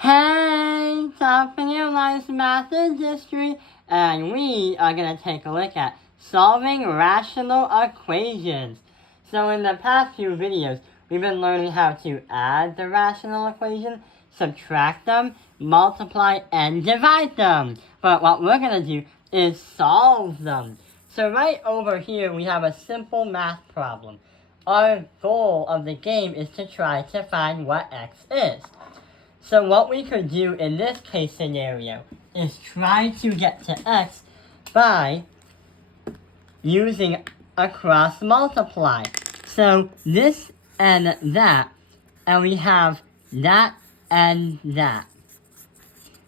Hey, Talking Airlines Math and History, and we are going to take a look at solving rational equations. So in the past few videos, we've been learning how to add the rational equation, subtract them, multiply, and divide them. But what we're going to do is solve them. So right over here, we have a simple math problem. Our goal of the game is to try to find what x is. So what we could do in this case scenario is try to get to x by using a cross multiply. So this and that, and we have that and that.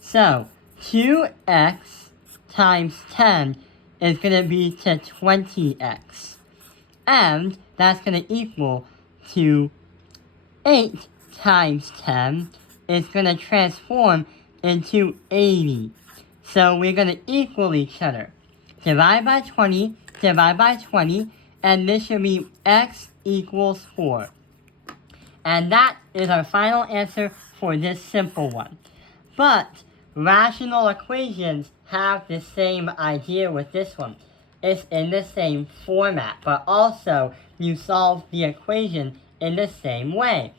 So 2x times 10 is going to be to 20x. And that's going to equal to 8 times 10 is going to transform into 80. So we're going to equal each other. Divide by 20, divide by 20, and this should be x equals 4. And that is our final answer for this simple one. But rational equations have the same idea with this one. It's in the same format, but also you solve the equation in the same way.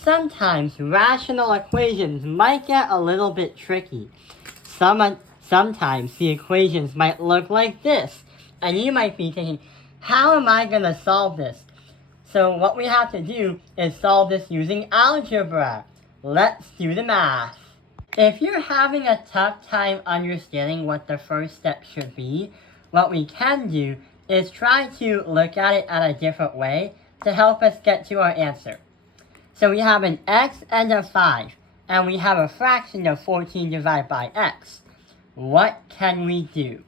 Sometimes rational equations might get a little bit tricky. Sometimes the equations might look like this, and you might be thinking, how am I going to solve this? So what we have to do is solve this using algebra. Let's do the math. If you're having a tough time understanding what the first step should be, what we can do is try to look at it at a different way to help us get to our answer. So we have an x and a 5, and we have a fraction of 14 divided by x. What can we do?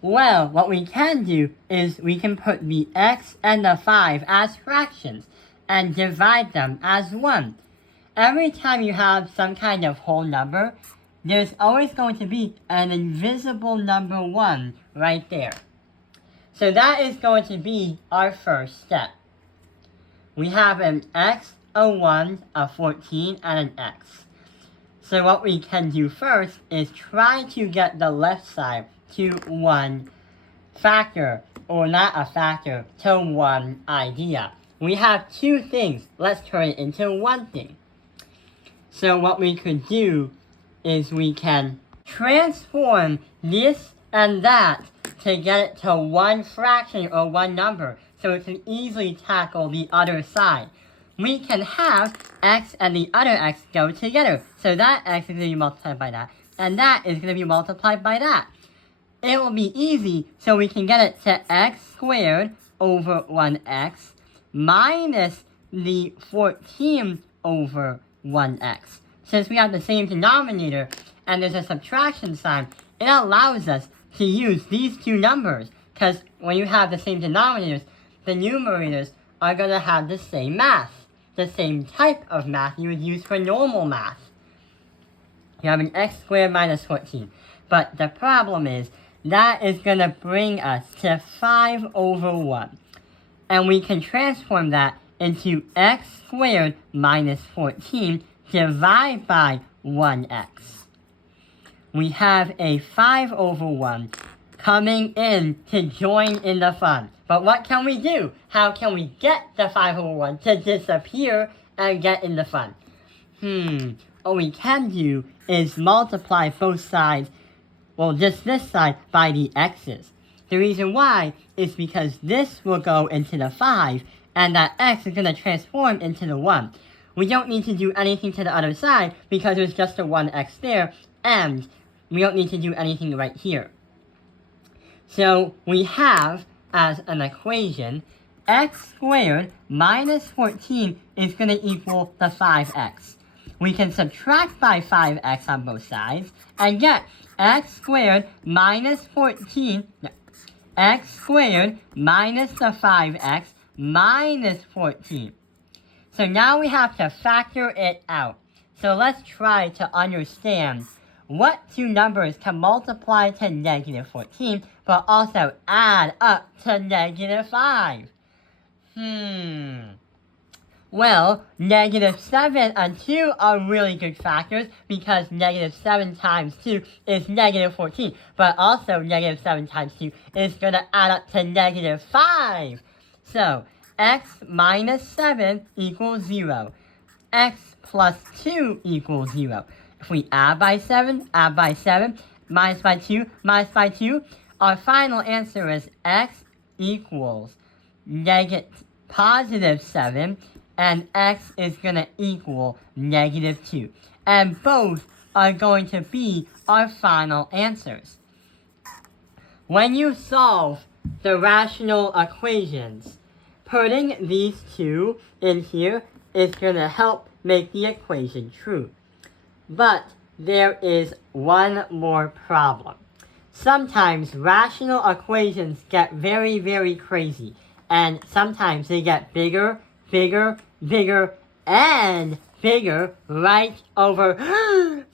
Well, what we can do is we can put the x and the 5 as fractions and divide them as 1. Every time you have some kind of whole number, there's always going to be an invisible number 1 right there. So that is going to be our first step. We have an x, a 1, a 14, and an x. So what we can do first is try to get the left side to 1 factor, or not a factor, to 1 idea. We have two things. Let's turn it into one thing. So what we could do is we can transform this and that to get it to one fraction or one number, so it can easily tackle the other side. We can have x and the other x go together. So that x is going to be multiplied by that, and that is going to be multiplied by that. It will be easy, so we can get it to x squared over 1x minus the 14 over 1x. Since we have the same denominator and there's a subtraction sign, it allows us to use these two numbers, because when you have the same denominators, the numerators are going to have the same math, the same type of math you would use for normal math. You have an x squared minus 14. But the problem is, that is going to bring us to 5 over 1. And we can transform that into x squared minus 14 divided by 1x. We have a 5 over 1 coming in to join in the fun. But what can we do? How can we get the 5 over 1 to disappear and get in the fun? What we can do is multiply both sides, well, just this side, by the x's. The reason why is because this will go into the 5, and that x is going to transform into the 1. We don't need to do anything to the other side because there's just a 1x there, and we don't need to do anything right here. So we have, as an equation, x squared minus 14 is going to equal the 5x. We can subtract by 5x on both sides and get x squared minus 14, x squared minus the 5x minus 14. So now we have to factor it out. So let's try to understand what two numbers can multiply to negative 14, but also add up to negative 5. Well, negative 7 and 2 are really good factors because negative 7 times 2 is negative 14. But also negative 7 times 2 is going to add up to negative 5. So, x minus 7 equals 0. X plus 2 equals 0. If we add by 7, minus by 2, minus by 2, our final answer is x equals positive 7, and x is going to equal negative 2. And both are going to be our final answers. When you solve the rational equations, putting these two in here is going to help make the equation true. But there is one more problem. Sometimes rational equations get very, very crazy, and sometimes they get bigger, and bigger right over.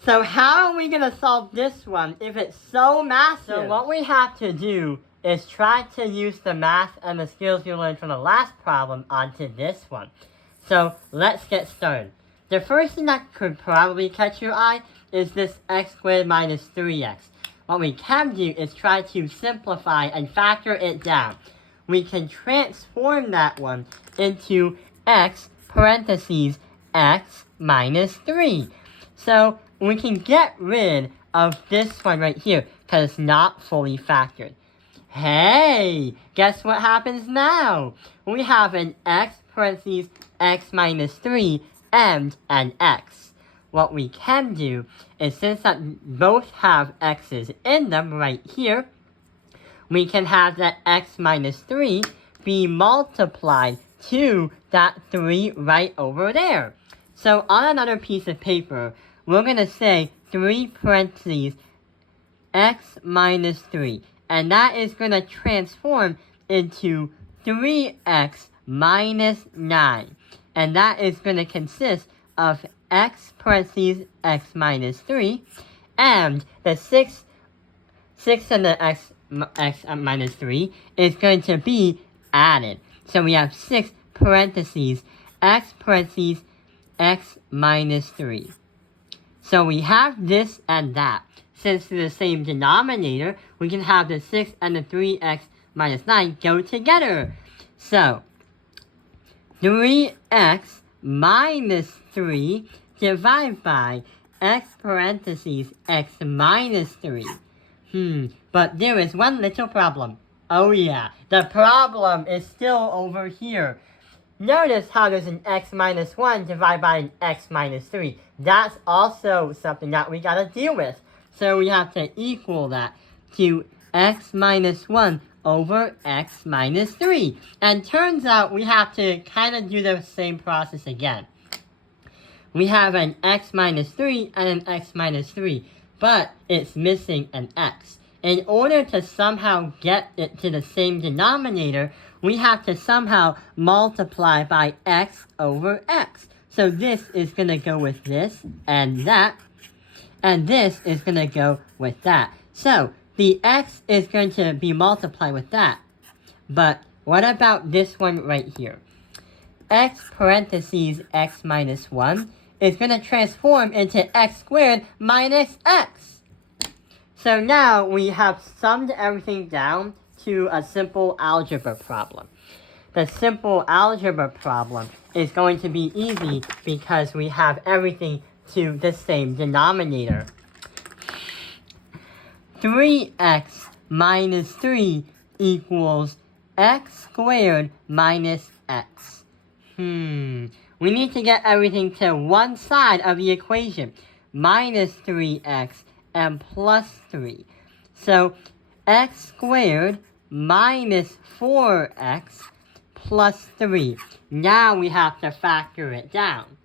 So how are we going to solve this one if it's so massive? So what we have to do is try to use the math and the skills you learned from the last problem onto this one. So let's get started. The first thing that could probably catch your eye is this x squared minus 3x. What we can do is try to simplify and factor it down. We can transform that one into x parentheses x minus 3. So we can get rid of this one right here because it's not fully factored. Hey, guess what happens now? We have an x parentheses x minus 3 and an x. What we can do is, since that both have x's in them right here, we can have that x minus 3 be multiplied to that 3 right over there. So on another piece of paper, we're going to say 3 parentheses x minus 3. And that is going to transform into 3x minus 9. And that is going to consist of x parentheses x minus 3. And the 6 and the x minus 3 is going to be added. So we have 6 parentheses x parentheses x minus 3. So we have this and that. Since they're the same denominator, we can have the 6 and the 3x minus 9 go together. So 3x minus 3 divided by x parentheses x minus 3. But there is one little problem. Oh yeah, the problem is still over here. Notice how there's an x minus 1 divided by an x minus 3. That's also something that we gotta deal with. So we have to equal that to x minus 1 over x minus 3. And turns out we have to kind of do the same process again. We have an x minus 3 and an x minus 3, but it's missing an x. In order to somehow get it to the same denominator, we have to somehow multiply by x over x. So this is going to go with this and that, and this is going to go with that. So the x is going to be multiplied with that. But what about this one right here? X parentheses x minus 1 is going to transform into x squared minus x. So now we have summed everything down to a simple algebra problem. The simple algebra problem is going to be easy because we have everything to the same denominator. 3x minus 3 equals x squared minus x. We need to get everything to one side of the equation. Minus 3x and plus 3. So x squared minus 4x plus 3. Now we have to factor it down.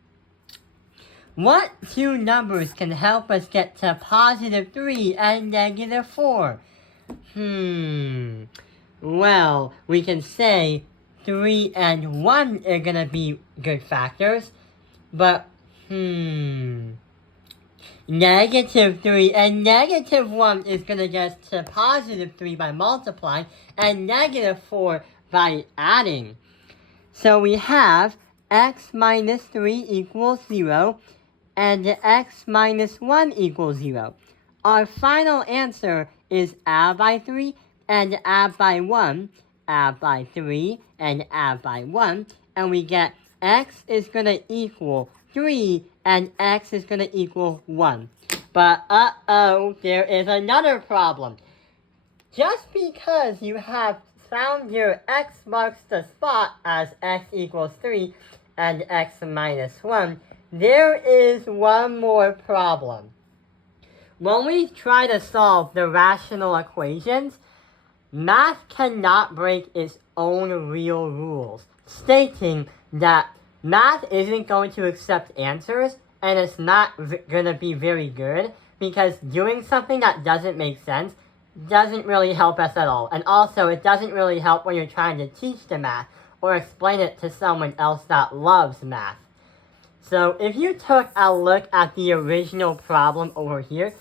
What two numbers can help us get to positive 3 and negative 4? Well, we can say 3 and 1 are going to be good factors, but negative 3 and negative 1 is going to get us to positive 3 by multiplying, and negative 4 by adding. So we have x minus 3 equals 0, and x minus 1 equals 0. Our final answer is add by 3 and add by 1, add by 3 and add by 1, and we get x is going to equal 3 and x is going to equal 1. But there is another problem. Just because you have found your x marks the spot as x equals 3 and x minus 1, there is one more problem. When we try to solve the rational equations, math cannot break its own real rules, stating that math isn't going to accept answers and it's not going to be very good because doing something that doesn't make sense doesn't really help us at all. And also, it doesn't really help when you're trying to teach the math or explain it to someone else that loves math. So if you took a look at the original problem over here,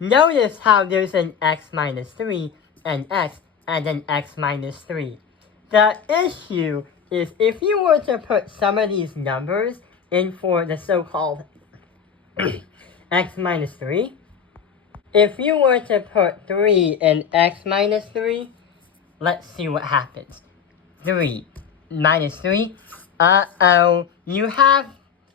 notice how there's an x minus 3, an x, and an x minus 3. The issue is if you were to put some of these numbers in for the so-called x minus 3, if you were to put 3 in x minus 3, let's see what happens. 3 minus 3, you have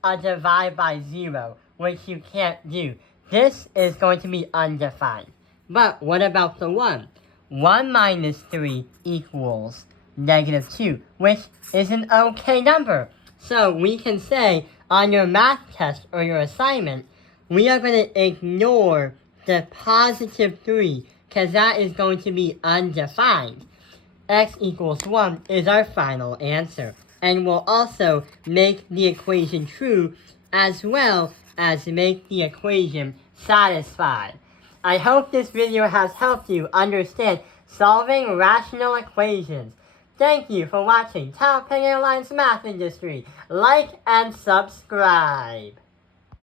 a divide by 0, which you can't do. This is going to be undefined. But what about the 1? 1 minus 3 equals negative 2, which is an okay number. So we can say on your math test or your assignment, we are going to ignore the positive 3 because that is going to be undefined. X equals 1 is our final answer, and will also make the equation true as well as make the equation satisfied. I hope this video has helped you understand solving rational equations. Thank you for watching Taopeng Airlines Math Industry. Like and subscribe.